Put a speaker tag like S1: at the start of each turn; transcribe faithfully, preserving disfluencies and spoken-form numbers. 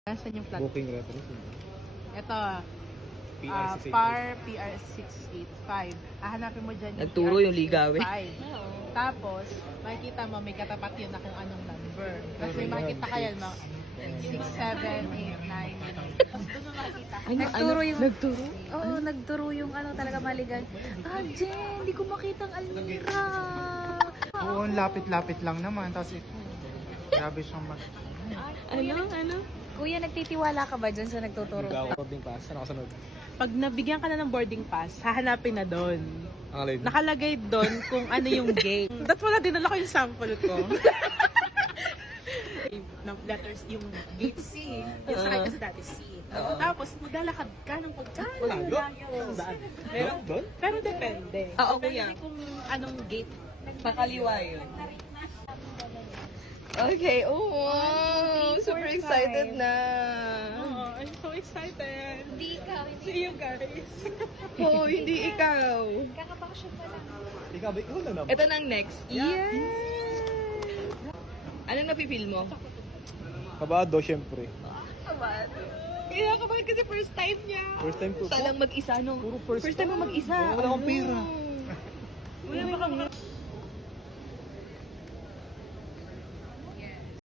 S1: Nasaan yung flat?
S2: Booking reference.
S1: Ito,
S2: P R
S1: ah,
S2: six eight
S1: par P R six eight five. Hahanapin mo dyan
S3: Nagturo yung ligaw, eh.
S1: Tapos, makikita mo may katapat yun na kung anong number. Kasi makikita ka yan mga six, seven, eight, nine. Tapos doon mo makikita.
S4: Nagturo yung...
S3: Nagturo?
S4: Oo, nagturo yung ano talaga maligan. Ah, Jen, hindi ko makita ang Almira.
S5: Oo, lapit-lapit lang naman. Tapos, eh, grabe siyang mag...
S3: Ano? Ano?
S4: Kuya, nagtitiwala ka ba dyan sa nagtuturo?
S2: Ligaw, boarding pass. Ano kasunod?
S1: Pag nabigyan ka na ng boarding pass, hahanapin na doon.
S2: Ang alin?
S1: Nakalagay doon kung ano yung gate. That's wala, dinala ko yung sample ko. ng letters, yung gate C. Yung sa akin kasi dati C. Tapos, maglalakad ka ng pagkano.
S2: Malayo?
S1: Saan?
S2: Meron
S1: Pero,
S2: doon?
S1: pero depende.
S3: Oo,
S1: Depende
S3: kuya.
S1: kung anong gate.
S3: Pakaliwa yun. Okay, oh, wow. Super excited na.
S1: Oh, I'm so excited.
S4: Hindi ikaw, hindi.
S1: See you guys.
S3: Oh, hindi ikaw.
S4: Kakapakasyon pa lang.
S2: Ikaw, ba? Ikaw na naman.
S3: Ito na ang next. Yes! Anong napipil mo?
S2: Kabado, syempre.
S3: Kaya kapag kasi first time niya.
S2: First time ko.
S3: Talang mag-isa, no?
S2: Puro first
S3: First time mo mag-isa.
S2: Wala akong pera.
S3: Wala baka